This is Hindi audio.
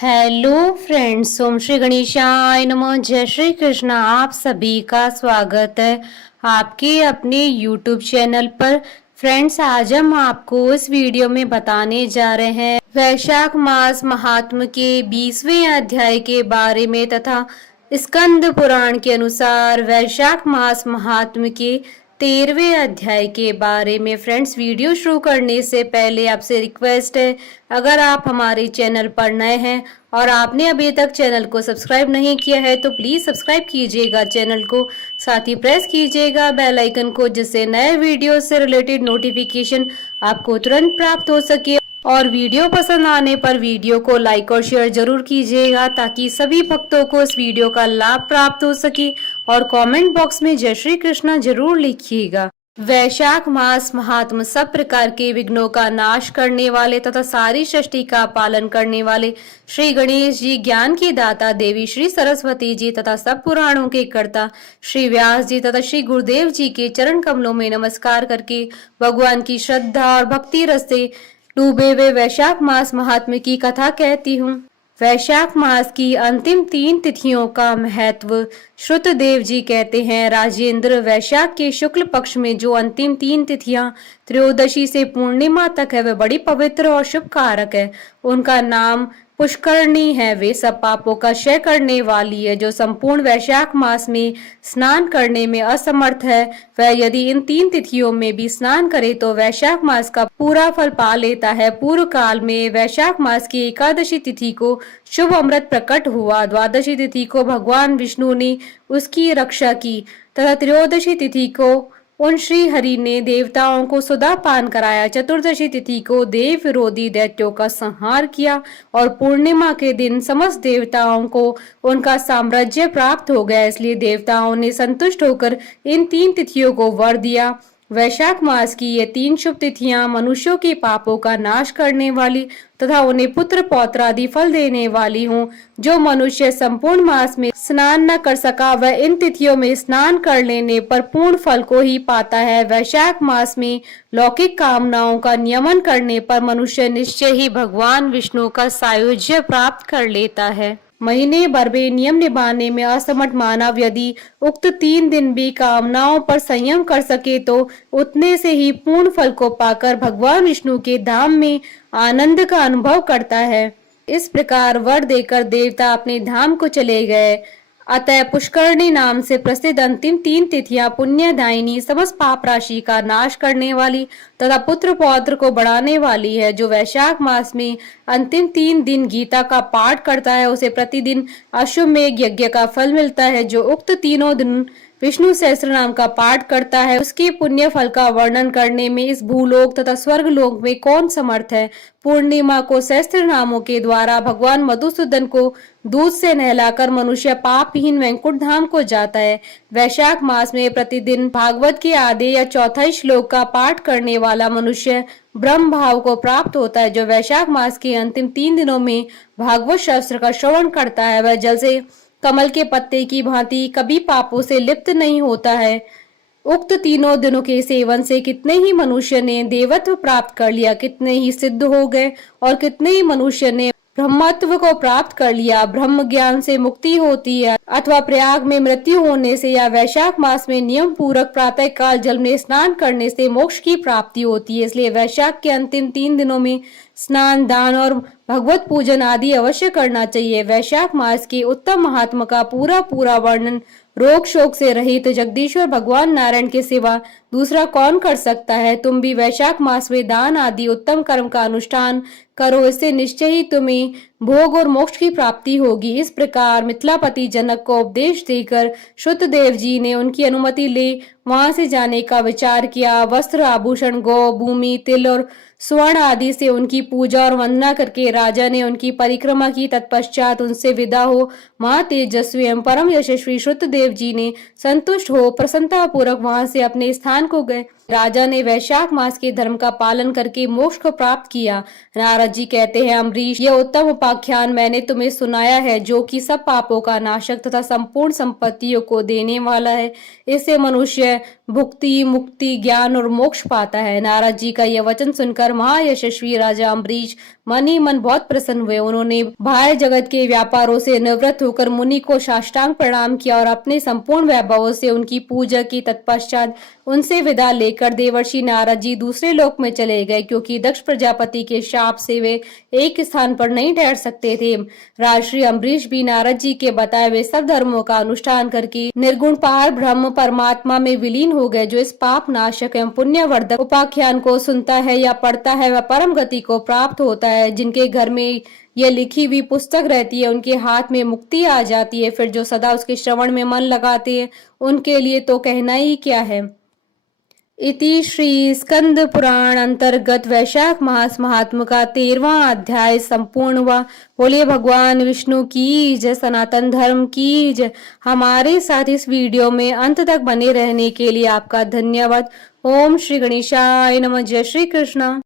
हेलो फ्रेंड्स, ओम श्री गणेशाय नमः। जय श्री कृष्ण। आप सभी का स्वागत है आपके अपने यूट्यूब चैनल पर। फ्रेंड्स, आज हम आपको इस वीडियो में बताने जा रहे हैं वैशाख मास महात्म के 20वें अध्याय के बारे में तथा स्कंद पुराण के अनुसार वैशाख मास महात्म के 13वें अध्याय के बारे में। फ्रेंड्स, वीडियो शुरू करने से पहले आपसे रिक्वेस्ट है, अगर आप हमारे चैनल पर नए हैं और आपने अभी तक चैनल को सब्सक्राइब नहीं किया है तो प्लीज सब्सक्राइब कीजिएगा चैनल को, साथ ही प्रेस कीजिएगा बेल आइकन को, जिससे नए वीडियो से रिलेटेड नोटिफिकेशन आपको तुरंत प्राप्त हो सके। और वीडियो पसंद आने पर वीडियो को लाइक और शेयर जरूर कीजिएगा ताकि सभी भक्तों को इस वीडियो का लाभ प्राप्त हो सके। और कमेंट बॉक्स में जय श्री कृष्णा जरूर लिखिएगा। वैशाख मास महात्म सब प्रकार के विघ्नों का नाश करने वाले तथा सारी सृष्टि का पालन करने वाले श्री गणेश जी, ज्ञान की दाता देवी श्री सरस्वती जी तथा सब पुराणों के कर्ता श्री व्यास जी तथा श्री गुरुदेव जी के चरण कमलों में नमस्कार करके भगवान की श्रद्धा और भक्ति रस से डूबे हुए वैशाख मास महात्म की कथा कहती हूँ। वैशाख मास की अंतिम 3 तिथियों का महत्व श्रुतदेव जी कहते हैं। राजेंद्र, वैशाख के शुक्ल पक्ष में जो अंतिम 3 तिथियां त्रयोदशी से पूर्णिमा तक है वह बड़ी पवित्र और शुभ कारक है। उनका नाम पुष्करणी है। वे सब पापों का क्षय करने वाली है। जो संपूर्ण वैशाख मास में स्नान करने में असमर्थ है वह यदि इन 3 तिथियों में भी स्नान करे तो वैशाख मास का पूरा फल पा लेता है। पूर्व काल में वैशाख मास की एकादशी तिथि को शुभ अमृत प्रकट हुआ। द्वादशी तिथि को भगवान विष्णु ने उसकी रक्षा की तथा त्रयोदशी तिथि को उन श्री हरि ने देवताओं को सुधा पान कराया। चतुर्दशी तिथि को देव विरोधी दैत्यों का संहार किया और पूर्णिमा के दिन समस्त देवताओं को उनका साम्राज्य प्राप्त हो गया। इसलिए देवताओं ने संतुष्ट होकर इन 3 तिथियों को वर दिया। वैशाख मास की ये 3 शुभ तिथियां मनुष्यों के पापों का नाश करने वाली तथा उन्हें पुत्र पौत्र आदि फल देने वाली हों। जो मनुष्य संपूर्ण मास में स्नान न कर सका वह इन तिथियों में स्नान कर लेने पर पूर्ण फल को ही पाता है। वैशाख मास में लौकिक कामनाओं का नियमन करने पर मनुष्य निश्चय ही भगवान विष्णु का सायुज्य प्राप्त कर लेता है। महीने भर में नियम निभाने में असमर्थ मानव यदि उक्त 3 दिन भी कामनाओं पर संयम कर सके तो उतने से ही पूर्ण फल को पाकर भगवान विष्णु के धाम में आनंद का अनुभव करता है। इस प्रकार वर देकर देवता अपने धाम को चले गए। अतः पुष्करणी नाम से प्रसिद्ध अंतिम 3 तिथियां पुण्यदायिनी, समस्त पाप राशि का नाश करने वाली तथा पुत्र पौत्र को बढ़ाने वाली है। जो वैशाख मास में अंतिम 3 दिन गीता का पाठ करता है उसे प्रतिदिन अश्वमेघ यज्ञ का फल मिलता है। जो उक्त तीनों दिन विष्णु सहस्त्र नाम का पाठ करता है उसके पुण्य फल का वर्णन करने में इस भूलोक तथा स्वर्ग लोक में कौन समर्थ है। पूर्णिमा को सहस्त्र नामों के द्वारा भगवान मधुसूदन को दूध से नहलाकर मनुष्य पापहीन वैकुंठ धाम को जाता है। वैशाख मास में प्रतिदिन भागवत के आधे या चौथाई श्लोक का पाठ करने वाला मनुष्य ब्रह्म भाव को प्राप्त होता है। जो वैशाख मास के अंतिम 3 दिनों में भागवत शास्त्र का श्रवण करता है वह जल से कमल के पत्ते की भांति कभी पापों से लिप्त नहीं होता है। उक्त तीनों दिनों के सेवन से कितने ही मनुष्य ने देवत्व प्राप्त कर लिया, कितने ही सिद्ध हो गए और कितने ही मनुष्य ने ब्रह्मत्व को प्राप्त कर लिया। ब्रह्म ज्ञान से मुक्ति होती है अथवा प्रयाग में मृत्यु होने से या वैशाख मास में नियम पूर्वक प्रातः काल जल में स्नान करने से मोक्ष की प्राप्ति होती है। इसलिए वैशाख के अंतिम 3 दिनों में स्नान, दान और भगवत पूजन आदि अवश्य करना चाहिए। वैशाख मास के उत्तम महात्मा का पूरा वर्णन रोग शोक से रहित जगदीश्वर भगवान नारायण के सिवा दूसरा कौन कर सकता है। तुम भी वैशाख मास में दान आदि उत्तम कर्म का अनुष्ठान करो, इससे निश्चय ही तुम्हें भोग और मोक्ष की प्राप्ति होगी। इस प्रकार मिथिलापति जनक को उपदेश देकर श्रुतदेव जी ने उनकी अनुमति ले वहां से जाने का विचार किया। वस्त्र, आभूषण, गौ, भूमि, तिल और स्वर्ण आदि से उनकी पूजा और वंदना करके राजा ने उनकी परिक्रमा की। तत्पश्चात उनसे विदा हो महातेजस्वी एवं परम यशस्वी श्रुतदेव जी ने संतुष्ट हो प्रसन्नता पूर्वक वहां से अपने स्थान को गए। राजा ने वैशाख मास के धर्म का पालन करके मोक्ष को प्राप्त किया। नारद जी कहते हैं, अम्बरीश, यह उत्तम उपाख्यान मैंने तुम्हें सुनाया है, जो कि सब पापों का नाशक तथा संपूर्ण संपत्तियों को देने वाला है। इससे मनुष्य भुक्ति, मुक्ति, ज्ञान और मोक्ष पाता है। नारद जी का यह वचन सुनकर महायशस्वी राजा अम्बरीश मन ही मन बहुत प्रसन्न हुए। उन्होंने बाह्य जगत के व्यापारों से निवृत्त होकर मुनि को साष्टांग प्रणाम किया और अपने संपूर्ण वैभवों से उनकी पूजा की। तत्पश्चात उनसे विदा लेकर देवर्षि नारद जी दूसरे लोक में चले गए, क्योंकि दक्ष प्रजापति के शाप से वे एक स्थान पर नहीं ठहर सकते थे। राजश्री अम्बरीश भी नारद जी के बताए हुए सब धर्मों का अनुष्ठान करके निर्गुण पार ब्रह्म परमात्मा में विलीन हो गए। जो इस पाप नाशक एवं पुण्यवर्धक उपाख्यान को सुनता है या पढ़ता है, वह परम गति को प्राप्त होता है। जिनके घर में यह लिखी हुई पुस्तक रहती है, उनके हाथ में मुक्ति आ जाती है। फिर जो सदा उसके श्रवण में मन लगाते हैं, उनके लिए तो कहना ही क्या है। इति श्री स्कंद पुराण अंतर्गत वैशाख मास महात्म का 13वां अध्याय संपूर्ण हुआ। बोलिए भगवान विष्णु की जय, सनातन धर्म की जय। हमारे साथ इस वीडियो में अंत तक बने रहने के लिए आपका धन्यवाद। ओम श्री गणेशाय नमः। जय श्री कृष्ण।